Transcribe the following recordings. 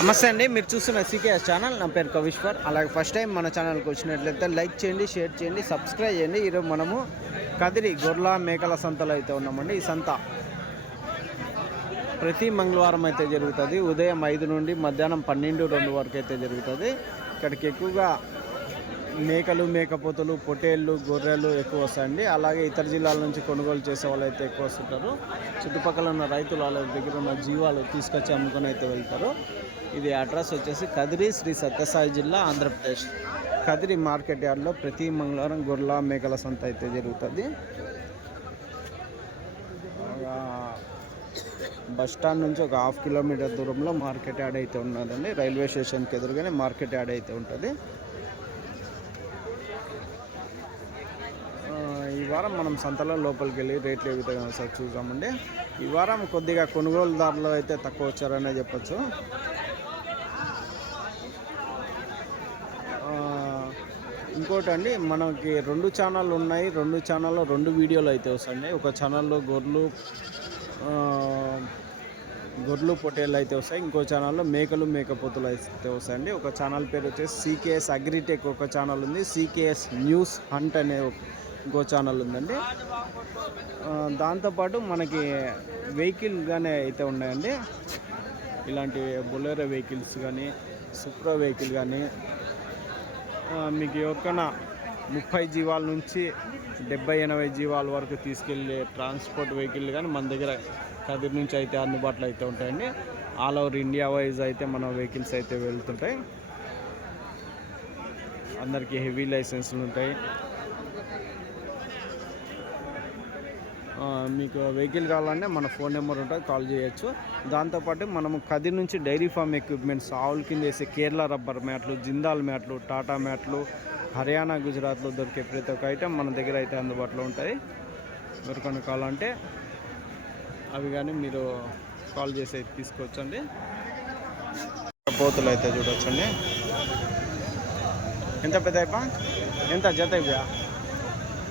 నమస్తే అండి, మీరు చూస్తున్న సీకేఎస్ ఛానల్. నా పేరు కవిశ్వర్. అలాగే ఫస్ట్ టైం మన ఛానల్కి వచ్చినట్లయితే లైక్ చేయండి, షేర్ చేయండి, సబ్స్క్రైబ్ చేయండి. ఈరోజు మనము కదిరి గొర్రెల మేకల సంతలో అయితే ఉన్నామండి. ఈ సంత ప్రతి మంగళవారం అయితే జరుగుతుంది. ఉదయం 5 నుండి మధ్యాహ్నం 12-2 వరకు అయితే జరుగుతుంది. ఇక్కడికి ఎక్కువగా మేకలు, మేకపోతులు, పొట్టేళ్ళు, గొర్రెలు ఎక్కువ వస్తాయండి. అలాగే ఇతర జిల్లాల నుంచి కొనుగోలు చేసే వాళ్ళు అయితే ఎక్కువ వస్తుంటారు. చుట్టుపక్కల ఉన్న రైతులు వాళ్ళ దగ్గర ఉన్న జీవాలు తీసుకొచ్చి అమ్ముకొని అయితే వెళ్తారు. ఇది అడ్రస్ వచ్చేసి కదిరి, శ్రీ సత్యసాయి జిల్లా, ఆంధ్రప్రదేశ్. కదిరి మార్కెట్ యార్డ్లో ప్రతి మంగళవారం గొర్రెల మేకల సంత అయితే జరుగుతుంది. బస్ స్టాండ్ నుంచి ఒక 1/2 కిలోమీటర్ దూరంలో మార్కెట్ యార్డ్ అయితే ఉన్నదండి. రైల్వే స్టేషన్కి ఎదురుగానే మార్కెట్ యార్డ్ అయితే ఉంటుంది. ఈ వారం మనం సంతలో లోపలికి వెళ్ళి రేట్లు ఏ విధంగా సార్ చూసామండి. ఈ వారం కొద్దిగా కొనుగోలుదారులు అయితే తక్కువ వచ్చారనే చెప్పచ్చు. ఇంకోటి అండి, మనకి 2 ఛానళ్ళు ఉన్నాయి. 2 ఛానల్లో 2 వీడియోలు అయితే వస్తాయి. ఒక ఛానల్లో గొర్రెలు పొట్టేళ్ళు అయితే వస్తాయి. ఇంకో ఛానల్లో మేకలు, మేకపోతులు అయితే వస్తాయండి. ఒక ఛానల్ పేరు వచ్చేసి సీకేఎస్ అగ్రిటెక్ ఒక ఛానల్ ఉంది. సీకేఎస్ న్యూస్ హంట్ అనే ఇంకో ఛానల్ ఉందండి. దాంతోపాటు మనకి వెహికల్ కానీ అయితే ఉన్నాయండి. ఇలాంటి బొలెరో వెహికల్స్ కానీ, సుప్రో వెహికల్ కానీ, మీకు ఎవరికైనా 30 జీవాల నుంచి 70-80 జీవాల వరకు తీసుకెళ్ళే ట్రాన్స్పోర్ట్ వెహికల్ కానీ మన దగ్గర కదిరి నుంచి అయితే అందుబాటులో అయితే ఉంటాయండి. ఆల్ ఓవర్ ఇండియా వైజ్ అయితే మన వెహికల్స్ అయితే వెళ్తుంటాయి. అందరికీ హెవీ లైసెన్స్లు ఉంటాయి. మీకు వెహికల్ కావాలంటే మన ఫోన్ నెంబర్ ఉంటుంది, కాల్ చేయొచ్చు. దాంతోపాటు మనము కదిరి నుంచి డైరీ ఫామ్ ఎక్విప్మెంట్స్, ఆవుల కింద వేసే కేరళ రబ్బర్ మ్యాట్లు, జిందాల్ మ్యాట్లు, టాటా మ్యాట్లు, హర్యానా, గుజరాత్లో దొరికే ప్రతి ఒక్క ఐటెం మన దగ్గర అయితే అందుబాటులో ఉంటాయి. ఎవరికైనా కావాలంటే అవి కానీ మీరు కాల్ చేసి తీసుకోవచ్చండి. పోతులు అయితే చూడవచ్చండి. ఎంత పెద్ద అయిపా, ఎంత జత అయిపోయా?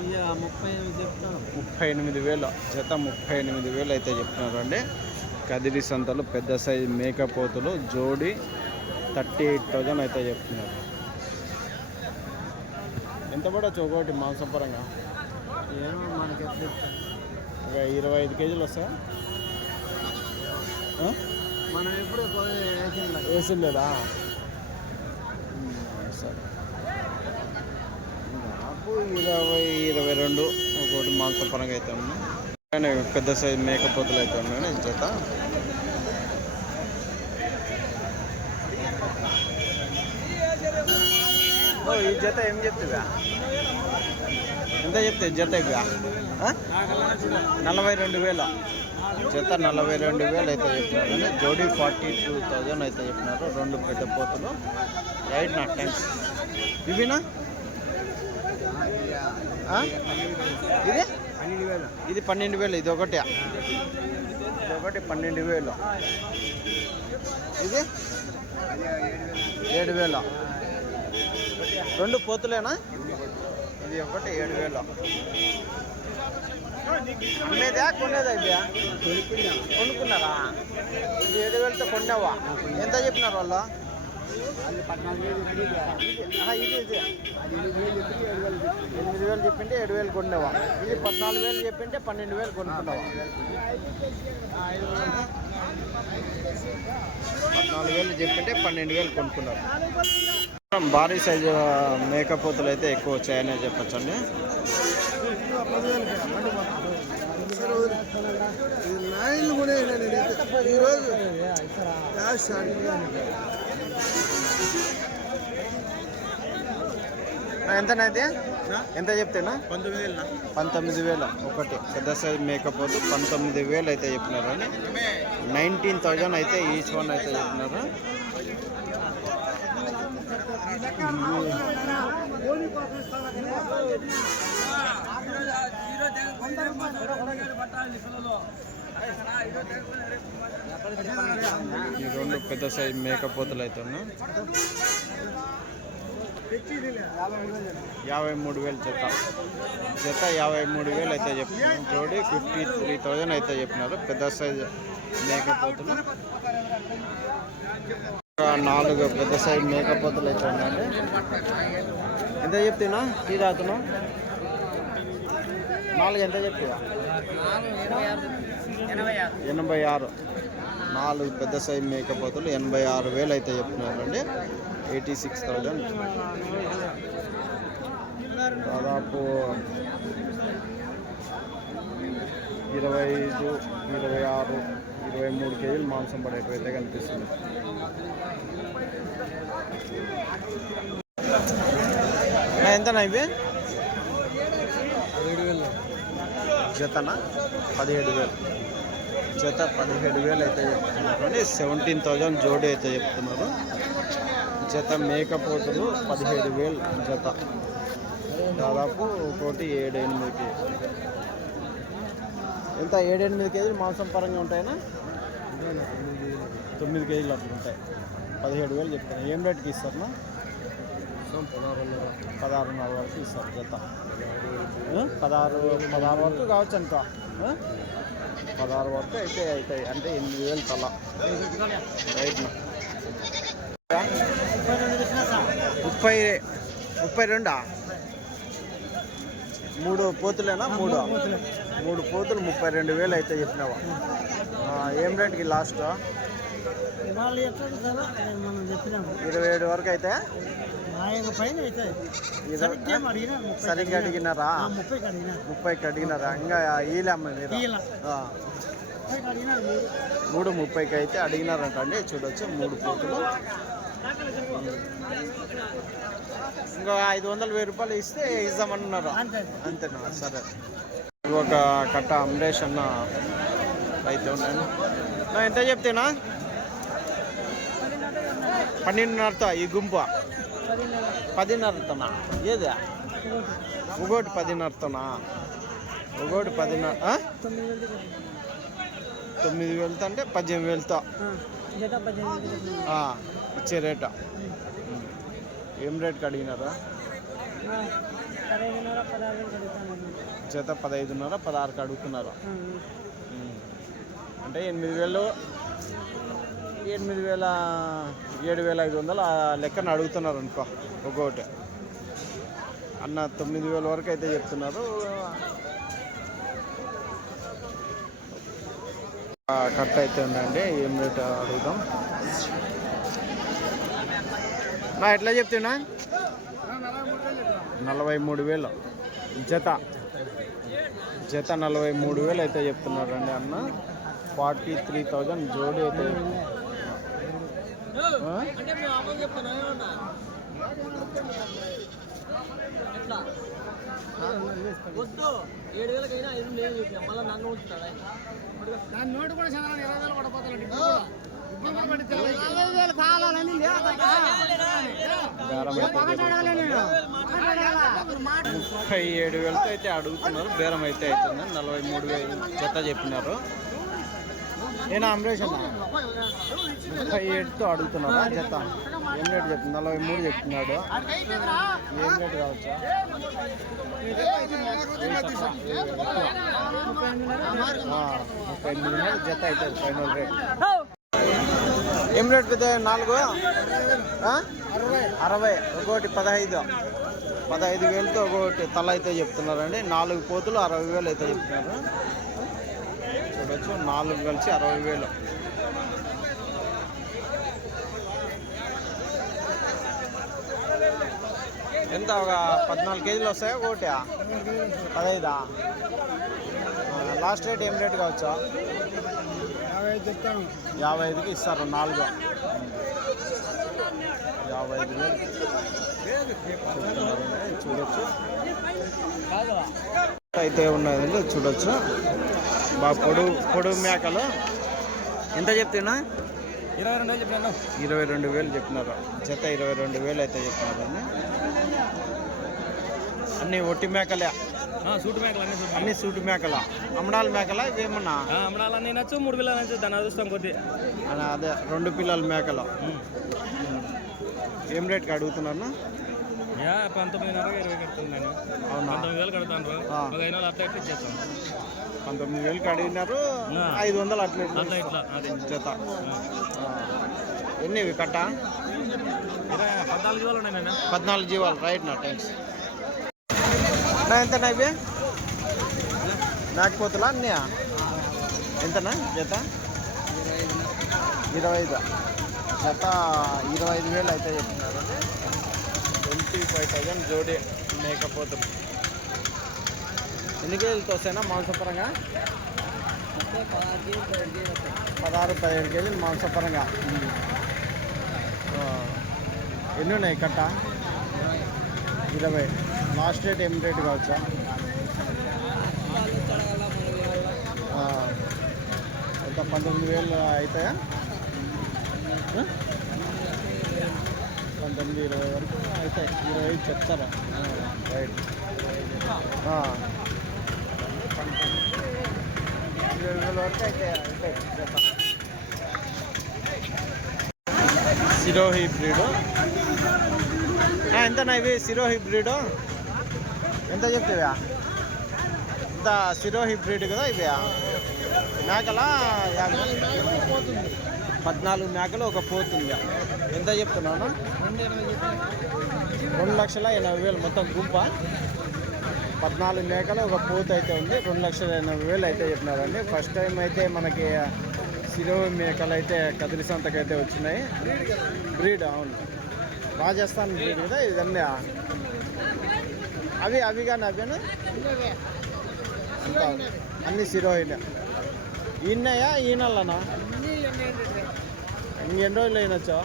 38,000 జత, 38,000 అయితే చెప్తున్నారు అండి. కదిరి సంతలో పెద్ద సైజు మేకపోతులు జోడి 38,000 అయితే చెప్తున్నారు. ఎంత పడవచ్చు ఒకటి మాంసపరంగా? ఏమో మనకి ఎప్పుడు 25 కేజీలు వస్తాయా? మనం ఎప్పుడు వేసిండేదా? సరే, నాకు 20-22 ఒకటి మాంసపరంగా అయితే ఉన్నాయి. కానీ పెద్ద సైజు మేకపోతులు అయితే ఉన్నాయి. జత ఈ జత ఏం చెప్తుందా? ఎంత చెప్తే జత ఇక 42,000 జత, 42,000 అయితే చెప్తున్నారు. జోడీ 42,000 అయితే చెప్పినారు. 2 పెద్ద పోతులు. రైట్ నా థ్యాంక్స్. ఇవినా ఇది 12,000. ఇది ఒకటి 12,000. ఇది 7,000. 2 పోతులేనా? ఇది ఒకటి 7,000. అమ్మేదా కొనేదా? ఇవ్వా కొనుక్కున్నారా? ఇది 7,000తో కొన్నావా? ఎంత చెప్పినారు వాళ్ళు? ఇది 8,000 చెప్పింటే 7,000 కొన్నావా? ఇది 14,000 చెప్పింటే 12,000 కొనుక్కున్నావా? 14,000 చెప్పింటే 12,000 కొనుక్కున్నారు. భారీ సైజు మేకపోతులు అయితే ఎక్కువ వచ్చాయనే చెప్పచ్చండి. ఎంతనైతే ఎంత చెప్తేనా? 19,000 ఒకటి పెద్ద సైజ్ మేకపోతు 19,000 అయితే చెప్పినారు అని. 19,000 అయితే ఈచ్ వన్ అయితే చెప్పినారు. ఈ 2 పెద్ద సైజ్ మేకపోతులు అయితే ఉన్నాయి. 53,000 జత. 53,000 అయితే చెప్తున్నారు. జోడి 53,000 అయితే చెప్పినారు. పెద్ద సైజ్ మేకపోతులు. 4 పెద్ద సైజ్ మేకపోతలు అయితే ఉన్నాయండి. ఎంత చెప్తున్నా టీ తాగుతున్నావు? 4 ఎంత చెప్తా? 86. 4 పెద్ద సైజ్ మేకపోతలు 86,000 అయితే చెప్తున్నారండి. 86,000. దాదాపు 25, 26, 23 కేజీలు మాంసం పడేటైతే కనిపిస్తుంది. ఎంతనా ఇవి? 17,000 జతనా? 17,000 జత. 17,000 అయితే చెప్తున్నారు అండి. 17,000 జోడి అయితే చెప్తున్నారు. జత మేకపోతులు 17,000 జత. దాదాపు ఒకటి 7-8 కేజీ. ఎంత 7-8 కేజీలు మాంసం పరంగా ఉంటాయినా? 9 కేజీలు అట్లా ఉంటాయి. 17,000 చెప్తాను. ఏం రేట్కి ఇస్తారన్నా? 16,500 వరకు ఇస్తారు జత. 16 వరకు కావచ్చు అనుకో. 16 వరకు అయితే అవుతాయి. అంటే 8,000 తల. రైట్. 32 3 పోతులేనా? 3 పోతులు 32,000 అయితే చెప్పినావా? ఏం రేట్కి లాస్ట్? 27 వరకు అయితే సరిగ్గా అడిగినారా? 30కి అడిగినారా? ఇంకా ఈలమ్మ మీరు 3:30కి అయితే అడిగినారంట అండి. చూడొచ్చు 3 పోతులు. ఇంకా 500-1000 రూపాయలు ఇస్తే ఇద్దామన్నారు. అంతేనా? సరే. ఒక కట్ట అమరేష్ అన్న అయితే ఉన్నాను. ఎంత చెప్తేనా? 12.5 ఈ గుంపు. 10.5తోనా? ఏదా? ఒకటి 10.5తోనా? ఒకటి 10.5. 9,000 అంటే 18,000తో ఇచ్చే రేటా? ఏం రేట్కి అడిగినారా? జత 15.5, 16కి అడుగుతున్నారు. అంటే 7,500 లెక్కన అడుగుతున్నారు అనుకో ఒక్కొక్కటి. అన్న 9,000 వరకు అయితే చెప్తున్నారు. కట్ట అయితే ఉందండి. ఏం రేట్ అడుగుతాం? ఎట్లా చెప్తున్నా? 43,000 జత. 43,000 అయితే చెప్తున్నారండి అన్న. 43,000 జోడి అయితే. బేరం 37,000తో అయితే అడుగుతున్నారు. బేరం అయితే అవుతుంది. 43,000 జత చెప్పినారు. నేను అమరేష్ అన్న 37తో అడుగుతున్నారా జత? ఏం రేటు చెప్తుంది? 43 చెప్తున్నాడు. ఏం రేటు కావచ్చా? 38,000 జత అయితే ఫైనల్ రేట్. ఏం రేట్ పెద్ద? 4 60. ఒకటి 15,000తో ఒకటి తల అయితే చెప్తున్నారండి. 4 పోతులు 60,000 అయితే చెప్తున్నారు. చూడొచ్చు 4 కలిసి 60,000. ఎంత? ఒక 14 కేజీలు వస్తాయా ఒకటి? 15. లాస్ట్ రేట్ ఏం రేట్ కావచ్చా? 55కి ఇస్తారు. 4 55,000 చూడొచ్చు అయితే ఉన్నదండి. చూడొచ్చు బాగా పొడు మేకలు. ఎంత చెప్తున్నా? 22,000 చెప్పినారు. జత 22,000 అయితే చెప్పినారండి. అన్ని ఒట్టి మేకలే? సూటు మేకలు అన్ని సూటు మేకల? అమ్మడాల మేకల ఇవేమన్నా? అమ్మడాలన్నీ నచ్చు. 3 పిల్లలు నచ్చు. దాని అదృష్టం కొద్ది. అదే 2 పిల్లల మేకలు. ఏం రేట్కి అడుగుతున్నారు? 19,500 కడుతున్నాను. అవునా? 19,000 కడతాను. 500 అట్లా ఇచ్చేస్తాను. 19,000కి అడిగినారు. 500 అట్లా ఇట్లా జత. ఎన్ని ఇవి కట్ట 14 జీవాలు ఉన్నాయి నాయన. 14 జీవాలు. రైట్ నా థ్యాంక్స్. ఎంతనా ఇవి మేకపోతులా అన్నీ ఎంతనా జత? 25 జత 25,000 అయితే చెప్తున్నారు. 25,000 జోడి మేకపోతులు. ఎన్ని కేజీలతో వస్తాయినా మాంసపరంగా? 16-17 కేజీలు మాంసపరంగా. ఎన్ని ఉన్నాయి కట్ట? 20. లాస్ట్ రేట్ ఏం రేట్ కావచ్చా? ఎంత 19,000 అవుతాయా? 19-20 వరకు అవుతాయి. 25 చెప్తారా? రైట్. 20,000 వరకు అయితే అవుతాయి. సిరోహి బ్రీడు ఎంతనా ఇవి? సిరోహి బ్రీడు ఎంత చెప్తావా? ఇంత సిరోహి బ్రీడ్ కదా ఇవి. మేకలా 14 మేకలు ఒక పోతుంది. ఎంత చెప్తున్నాను? 2,80,000 మొత్తం గుంప. 14 మేకలు ఒక పోతు అయితే ఉంది. 2,80,000 అయితే చెప్పినారండి. ఫస్ట్ టైం అయితే మనకి సిరోహి మేకలు అయితే కదిరి సంతకైతే వచ్చినాయి. బ్రీడ్ అవును, రాజస్థాన్ బ్రీడ్ కదా ఇదన్నీ. అవి కానీ అవేనా? అన్ని సిరోహిలే. ఈయనయా ఈయనల్లనా? ఇంకెన్ని రోజులు అయినచ్చా?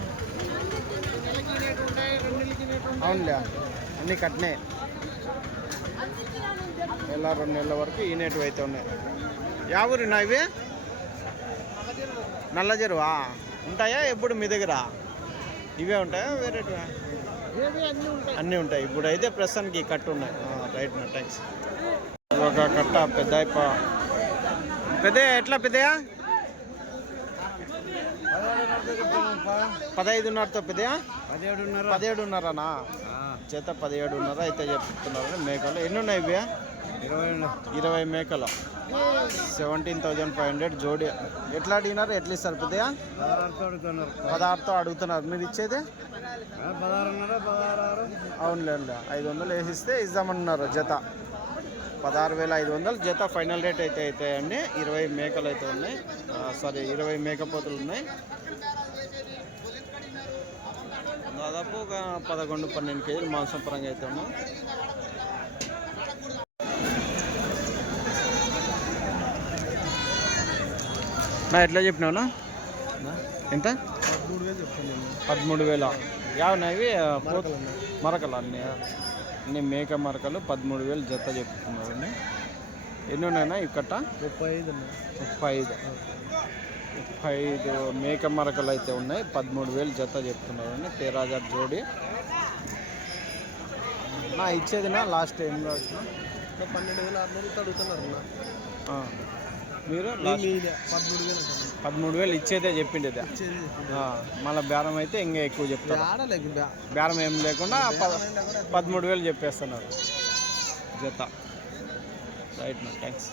అవునులే, అన్నీ కట్నే. 1-2 నెలల వరకు ఈనేటివి అయితే ఉన్నాయి. యా ఊరినా ఇవి? నల్లజరువా? ఉంటాయా ఎప్పుడు మీ దగ్గర? ఇవే ఉంటాయా వేరేటివా? అన్నీ ఉంటాయి. ఇప్పుడు అయితే ప్రస్తుతానికి కట్టు ఉన్నాయి. రైట్ నా థ్యాంక్స్. ఒక కట్ట పెద్ద ఎట్లా పెద్దయా? 15.5తో పెద్దయా? 17.5నా చేత? 17.5 అయితే చెప్తున్నారు మేకలు. ఎన్ని ఉన్నాయి ఇవి? 20 మేకలు. 17,500 జోడి. ఎట్లా అడిగినారు? ఎట్లా ఇస్తారు పెద్దయా? 16తో అడుగుతున్నారు. మీరు ఇచ్చేది? 16,500. అవునులే, 500 వేసిస్తే ఇద్దామన్నారు జత. 16,500 జత ఫైనల్ రేట్ అయితే అవుతాయండి. 20 మేకలు అయితే ఉన్నాయి. 20 మేకపోతులు ఉన్నాయి. దాదాపు ఒక 11-12 కేజీలు మాంసం పరంగా అయితే ఉన్నాయి. ఎట్లా చెప్పినావునా? ఎంత? 13,000. యావనాయి మరకలు అన్నీ మేక మరకలు. 13,000 జత చెప్తున్నారండి. ఎన్ని ఉన్నాయినా ఈ కట్ట? 35 మేక మరకలు అయితే ఉన్నాయి. 13,000 జత చెప్తున్నారండి. 13,000 జోడి. నా ఇచ్చేదినా లాస్ట్ ఏం వచ్చిన 12,600 అడుగుతున్నారు. మీరు 13,000 ఇచ్చేదే చెప్పిండేది. మళ్ళీ బేరం అయితే ఇంకా ఎక్కువ చెప్తారు. బేరం ఏం లేకుండా 13,000 చెప్పేస్తున్నారు జత. రైట్ నా థ్యాంక్స్.